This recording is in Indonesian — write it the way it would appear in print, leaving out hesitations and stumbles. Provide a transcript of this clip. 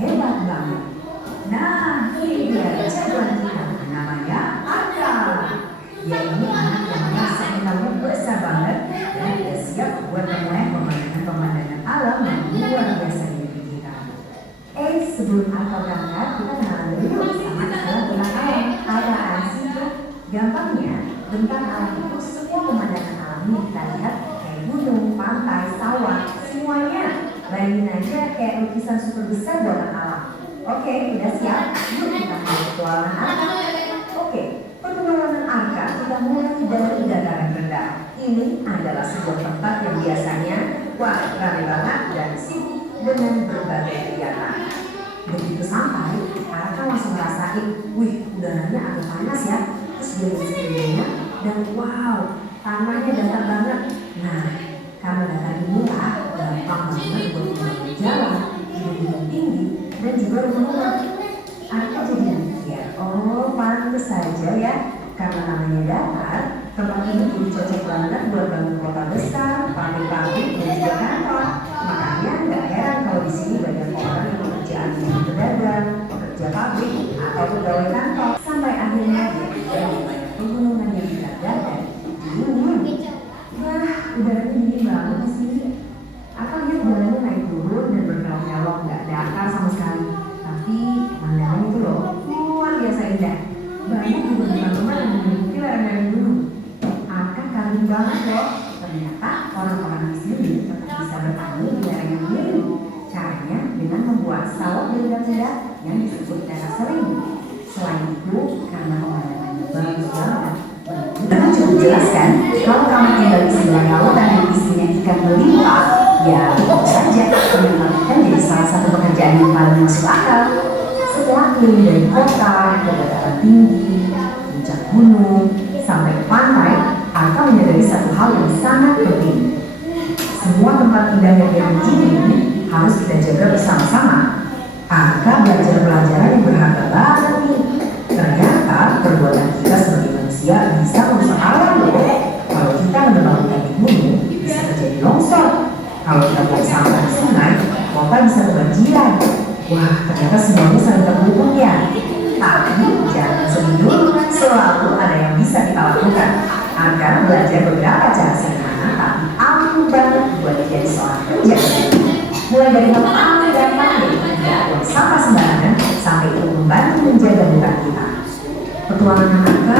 Hebat banget. Nah, ini dia jagoan kita. Namanya Arka. Dia ini anak yang merasa mentalnya besar banget dan dia siap buat memulai pemandangan alam yang luar biasa di negeri kita. Sebelum Arka berangkat, kita kenalan dulu sama istilah bentang alam. Apaan sih itu? Gampangnya, bentang alam itu semua pemandangan alam yang kita lihat kayak gunung, pantai, sawah, semuanya. Bayangin aja kayak lukisan super besar buatan alam. Oke, udah siap? Yuk kita mulai petualangan Arka. Oke, petualangan Arka kita mulai dari dataran rendah. Ini adalah sebuah tempat yang biasanya ramai banget dan sibuk dengan berbagai kegiatan. Begitu sampai, Arka langsung ngerasain, wih, udaranya agak panas ya. Terus dia lihat sekelilingnya dan wow, tanahnya datar banget. Nah, karena datar inilah gampang banget buat membangun jalan, gedung tinggi, dan juga rumah-rumah. Arka jadi mikir, oh pantes saja ya, karena namanya datar, tempat ini jadi cocok banget buat bangun kota besar, pabrik-pabrik, dan juga kantor. Makanya nggak heran kalau di sini banyak orang yang pekerjaan jadi pedagang, pekerja pabrik, atau pegawai kantor. Sampai akhirnya dia juga banyak pegunungan yang berada di dunia. Wah, udaranya dingin banget di sini. Arka lihat jalannya naik turun dan berkelok-kelok, nggak ada akar sama sekali. Tapi pemandangan itu loh, luar biasa indah. Banyak juga rumah-rumah yang memiliki lereng-lereng gunung. Arka kagum banget loh. Ternyata orang-orang di sini tetap bisa bertani di lereng yang mirip. Caranya dengan membuat sawah benda-benda yang disebut terasering. Selain itu, karena pemandangannya bagus banget, kita cukup jelaskan kalau kamu tinggal di sebelah lautan yang isinya ikan melimpah, ya tentu saja menyelamatkan jadi salah satu pekerjaan yang paling masuk akal. Setelah keliling dari kota ke dataran tinggi, puncak gunung, sampai ke pantai, Arka menyadari satu hal yang sangat penting. Semua tempat indah yang dia kunjungi ini harus kita jaga bersama-sama. Arka belajar pelajaran yang berharga banget nih. Ternyata perbuatan kita sebagai manusia bisa merusak alam loh. Kalau kita menebang-nebang di gunung, bisa terjadi longsor. Kalau kita buang sampah di sungai, kota bisa kebanjiran. Wah, ternyata semuanya saling terhubung ya. Tapi jangan sedih dulu, selalu ada yang bisa kita lakukan. Arka belajar beberapa cara sederhana tapi ampuh banget buat jadi seorang penjaga. Mulai dari hal paling gampang nih, tidak buang sampah sembarangan sampai itu membantu menjaga hutan kita. Petualangan Arka